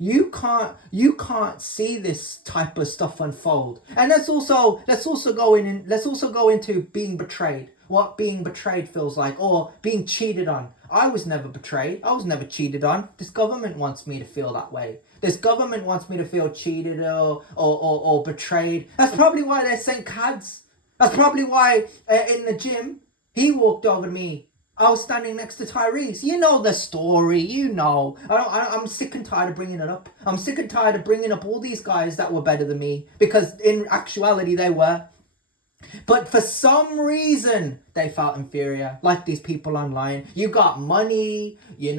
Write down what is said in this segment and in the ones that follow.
you can't see this type of stuff unfold. And let's also go into being betrayed. What being betrayed feels like, or being cheated on. I was never betrayed. I was never cheated on. This government wants me to feel that way. This government wants me to feel cheated or betrayed. That's probably why they sent CADs. That's probably why in the gym, he walked over to me. I was standing next to Tyrese. You know the story. You know. I'm sick and tired of bringing it up. I'm sick and tired of bringing up all these guys that were better than me. Because in actuality, they were. But for some reason, they felt inferior, like these people online. You got money, you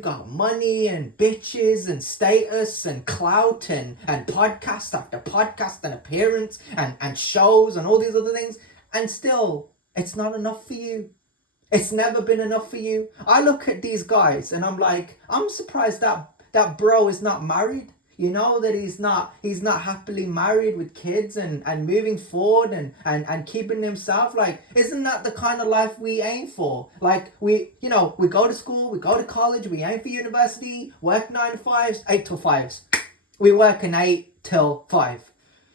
got money and bitches and status and clout and podcast after podcast and appearance and shows and all these other things. And still, it's not enough for you. It's never been enough for you. I look at these guys and I'm like, I'm surprised that bro is not married. You know, that he's not happily married with kids and moving forward and keeping himself. Like, isn't that the kind of life we aim for? Like, we go to school, we go to college, we aim for university, work 9 to 5s, 8 to 5s. We work an 8 till 5.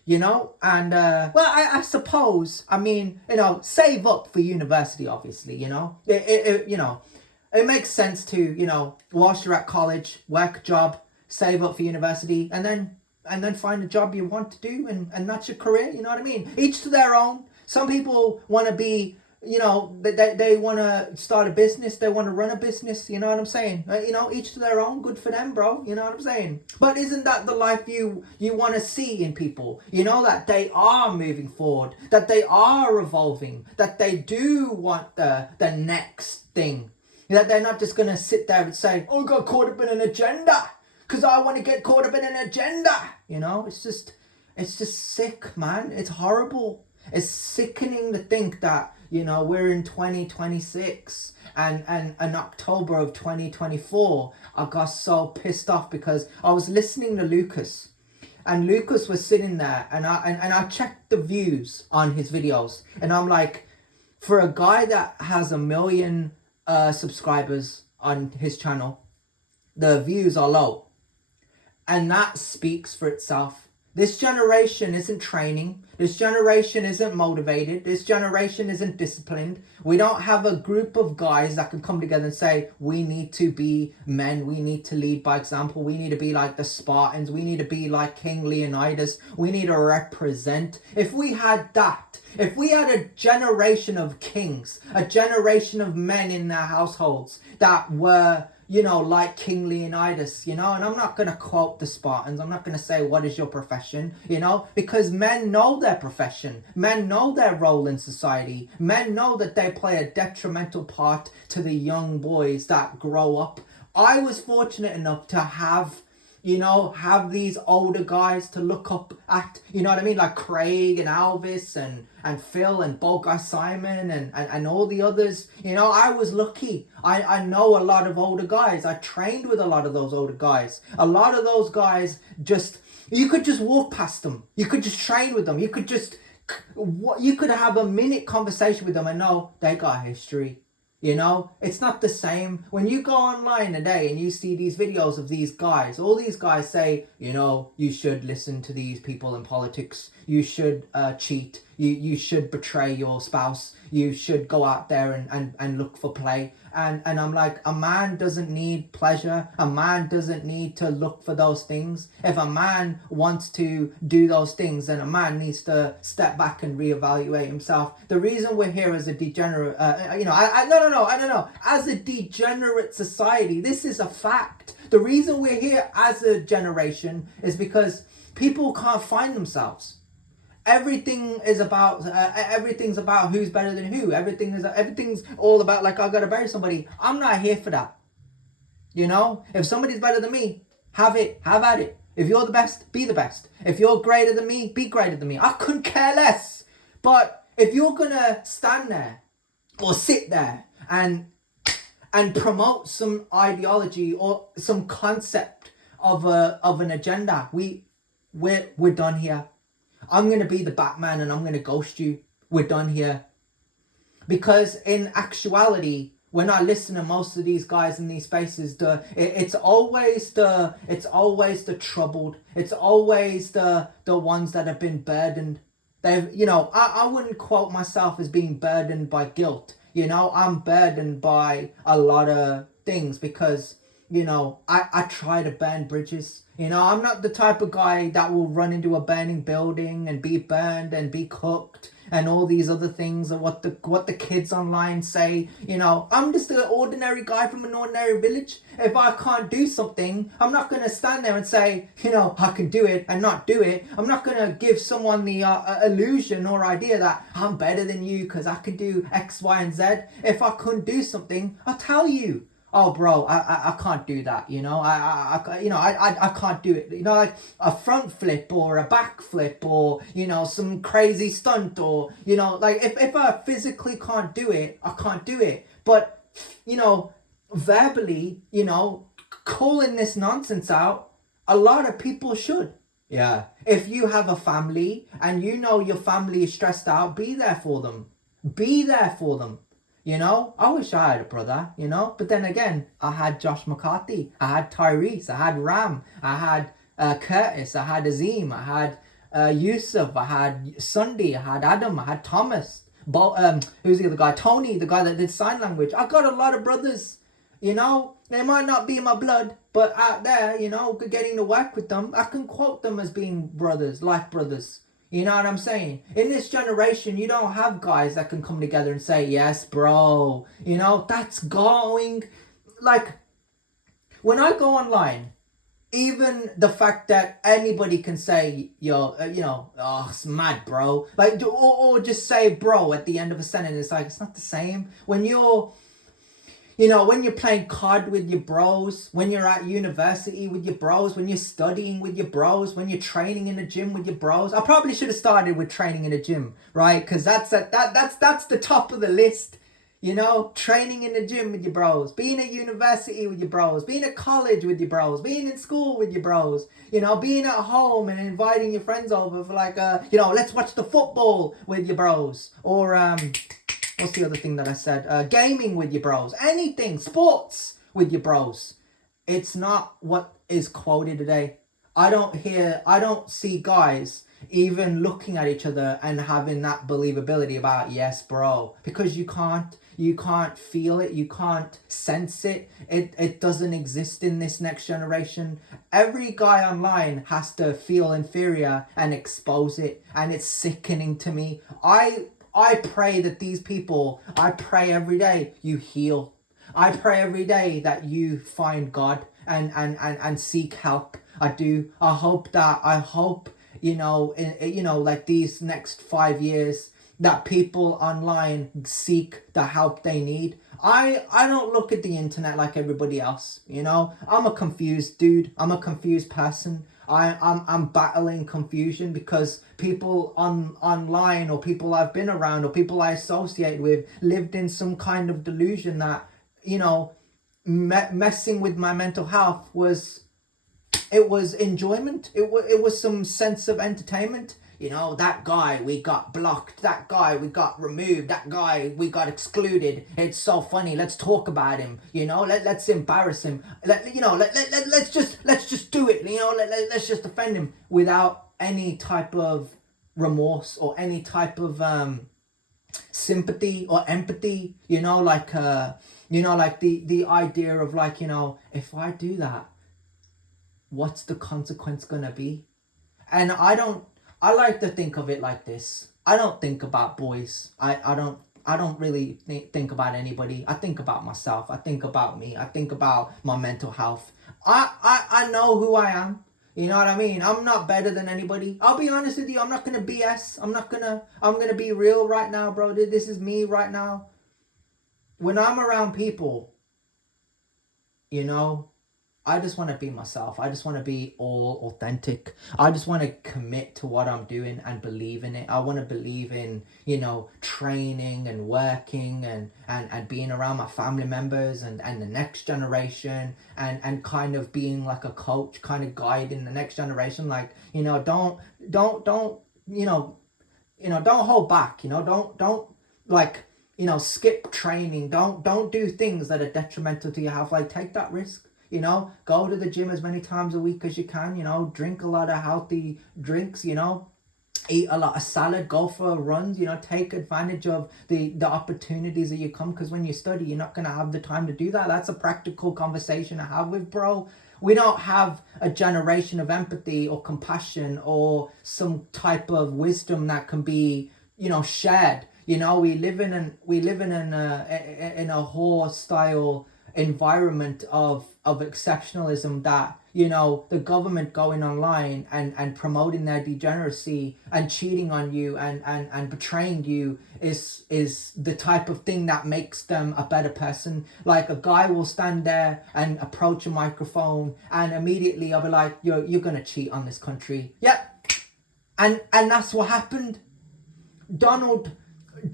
And well, I suppose, I mean, save up for university, obviously. It makes sense to, whilst you're at college, work a job, save up for university, and then find a job you want to do, and that's your career. You know what I mean? Each to their own. Some people want to be, they want to start a business, they want to run a business. You know what I'm saying? Each to their own. Good for them, bro. You know what I'm saying? But isn't that the life you want to see in people? That they are moving forward, that they are evolving, that they do want the next thing, that they're not just gonna sit there and say, "Oh, I got caught up in an agenda." Because I want to get caught up in an agenda. It's just sick, man. It's horrible. It's sickening to think that, we're in 2026 and in October of 2024, I got so pissed off because I was listening to Lucas. And Lucas was sitting there and I checked the views on his videos. And I'm like, for a guy that has 1 million subscribers on his channel, the views are low. And that speaks for itself. This generation isn't training. This generation isn't motivated. This generation isn't disciplined. We don't have a group of guys that can come together and say, we need to be men. We need to lead by example. We need to be like the Spartans. We need to be like King Leonidas. We need to represent. If we had that, if we had a generation of kings, a generation of men in their households that were, like King Leonidas, and I'm not going to quote the Spartans. I'm not going to say, what is your profession, because men know their profession. Men know their role in society. Men know that they play a detrimental part to the young boys that grow up. I was fortunate enough to have these older guys to look up at, what I mean? Like Craig and Alvis and Phil and Boguy Simon and all the others. I was lucky. I know a lot of older guys. I trained with a lot of those older guys. A lot of those guys you could just walk past them. You could just train with them. You could have a minute conversation with them and know they got history. It's not the same. When you go online today and you see these videos of these guys, all these guys say, you should listen to these people in politics. You should cheat. You should betray your spouse. You should go out there and look for play. And I'm like, a man doesn't need pleasure. A man doesn't need to look for those things. If a man wants to do those things, then a man needs to step back and reevaluate himself. The reason we're here as a degenerate, no. As a degenerate society, this is a fact. The reason we're here as a generation is because people can't find themselves. Everything's about who's better than who. Everything's all about, like, I gotta bury somebody. I'm not here for that. If somebody's better than me, have at it. If you're the best, be the best. If you're greater than me, be greater than me. I couldn't care less. But if you're gonna stand there or sit there and promote some ideology or some concept of an agenda, we're done here. I'm going to be the Batman and I'm going to ghost you. We're done here. Because in actuality, when I listen to most of these guys in these spaces, it's always the troubled. It's always the ones that have been burdened. They've, I wouldn't quote myself as being burdened by guilt. I'm burdened by a lot of things because, I try to burn bridges. I'm not the type of guy that will run into a burning building and be burned and be cooked and all these other things and what the kids online say. I'm just an ordinary guy from an ordinary village. If I can't do something, I'm not going to stand there and say, I can do it and not do it. I'm not going to give someone the illusion or idea that I'm better than you because I can do X, Y, and Z. If I couldn't do something, I'll tell you. Oh, bro, I can't do that. I can't do it. Like a front flip or a back flip or some crazy stunt or like if I physically can't do it, I can't do it. But verbally, calling this nonsense out, a lot of people should. Yeah. If you have a family and your family is stressed out, be there for them. Be there for them. I wish I had a brother, but then again, I had Josh McCarthy, I had Tyrese, I had Ram, I had Curtis, I had Azim, I had Yusuf, I had Sunday, I had Adam, I had Thomas, who's the other guy? Tony, the guy that did sign language. I got a lot of brothers, they might not be in my blood, but out there, getting to work with them, I can quote them as being brothers, like brothers. You know what I'm saying? In this generation, you don't have guys that can come together and say, yes, bro. That's going... Like, when I go online, even the fact that anybody can say, oh, it's mad, bro. Like, or just say bro at the end of a sentence. It's like, it's not the same. When you're playing COD with your bros, when you're at university with your bros, when you're studying with your bros, when you're training in the gym with your bros. I probably should have started with training in the gym, right? Because that's the top of the list. Training in the gym with your bros, being at university with your bros, being at college with your bros, being in school with your bros, being at home and inviting your friends over for like, let's watch the football with your bros. Or, what's the other thing that I said? Gaming with your bros. Anything. Sports with your bros. It's not what is quoted today. I don't see guys even looking at each other and having that believability about, yes, bro. Because you can't feel it. You can't sense it. It doesn't exist in this next generation. Every guy online has to feel inferior and expose it. And it's sickening to me. I pray that these people, I pray every day you heal. I pray every day that you find God and seek help. I do. I hope, like these next 5 years, that people online seek the help they need. I don't look at the internet like everybody else, I'm a confused dude. I'm a confused person. I'm battling confusion because people online or people I've been around or people I associate with lived in some kind of delusion that, messing with my mental health was enjoyment. It was some sense of entertainment. That guy we got blocked, that guy we got removed, that guy we got excluded. It's so funny. Let's talk about him. Let's embarrass him. Let's just do it. Let's just offend him without any type of remorse or any type of sympathy or empathy. Like the idea of like, if I do that, what's the consequence gonna be? And I like to think of it like this. I don't think about boys. I don't really think about anybody. I think about myself. I think about me. I think about my mental health. I know who I am. You know what I mean? I'm not better than anybody. I'll be honest with you. I'm not gonna BS. I'm gonna be real right now, bro. This is me right now. When I'm around people, I just want to be myself. I just want to be all authentic. I just want to commit to what I'm doing and believe in it. I want to believe in, training and working and being around my family members and the next generation and kind of being like a coach, kind of guiding the next generation. Like, don't hold back, don't like skip training. Don't do things that are detrimental to your health. Like, take that risk. Go to the gym as many times a week as you can. Drink a lot of healthy drinks. Eat a lot of salad, go for runs, take advantage of the opportunities that you come, because when you study, you're not going to have the time to do that. That's a practical conversation to have with bro. We don't have a generation of empathy or compassion or some type of wisdom that can be, shared. We live in a hostile environment of exceptionalism, that the government going online and promoting their degeneracy and cheating on you and betraying you is the type of thing that makes them a better person. Like, a guy will stand there and approach a microphone, and immediately I'll be like, you're gonna cheat on this country. Yep. And that's what happened. Donald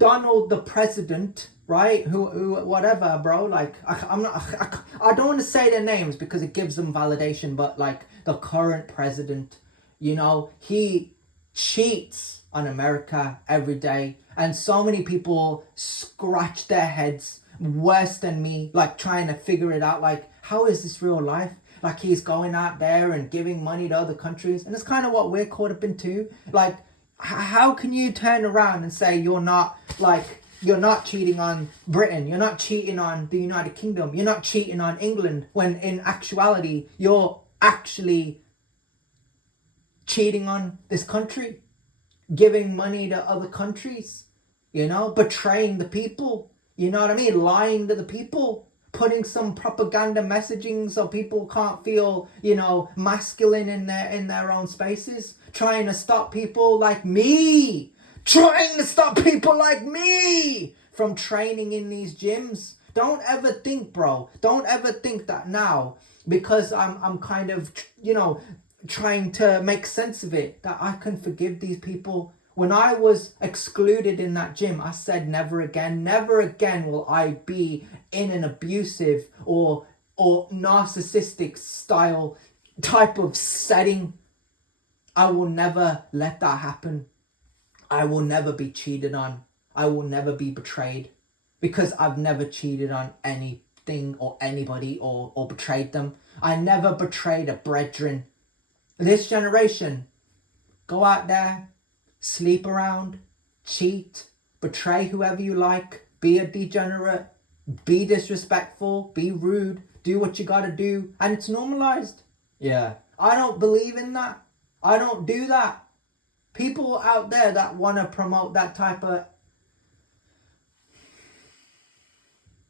the president, right? Who whatever, bro. Like, I don't want to say their names because it gives them validation, but like, the current president, he cheats on America every day, and so many people scratch their heads worse than me, like, trying to figure it out. Like, how is this real life? Like, he's going out there and giving money to other countries, and it's kind of what we're caught up in too. Like, how can you turn around and say you're not cheating on Britain, you're not cheating on the United Kingdom, you're not cheating on England, when in actuality you're actually cheating on this country, giving money to other countries, betraying the people, you know what I mean, lying to the people, putting some propaganda messaging so people can't feel, masculine in their own spaces, trying to stop people like me from training in these gyms. Don't ever think, bro. Don't ever think that now, because I'm kind of, trying to make sense of it, that I can forgive these people. When I was excluded in that gym, I said, never again will I be in an abusive or narcissistic style type of setting. I will never let that happen. I will never be cheated on. I will never be betrayed, because I've never cheated on anything or anybody or betrayed them. I never betrayed a brethren. This generation, go out there, sleep around, cheat, betray whoever you like, be a degenerate, be disrespectful, be rude, do what you gotta do, and it's normalized. Yeah, I don't believe in that. I don't do that. People out there that want to promote that type of...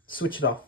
Switch it off.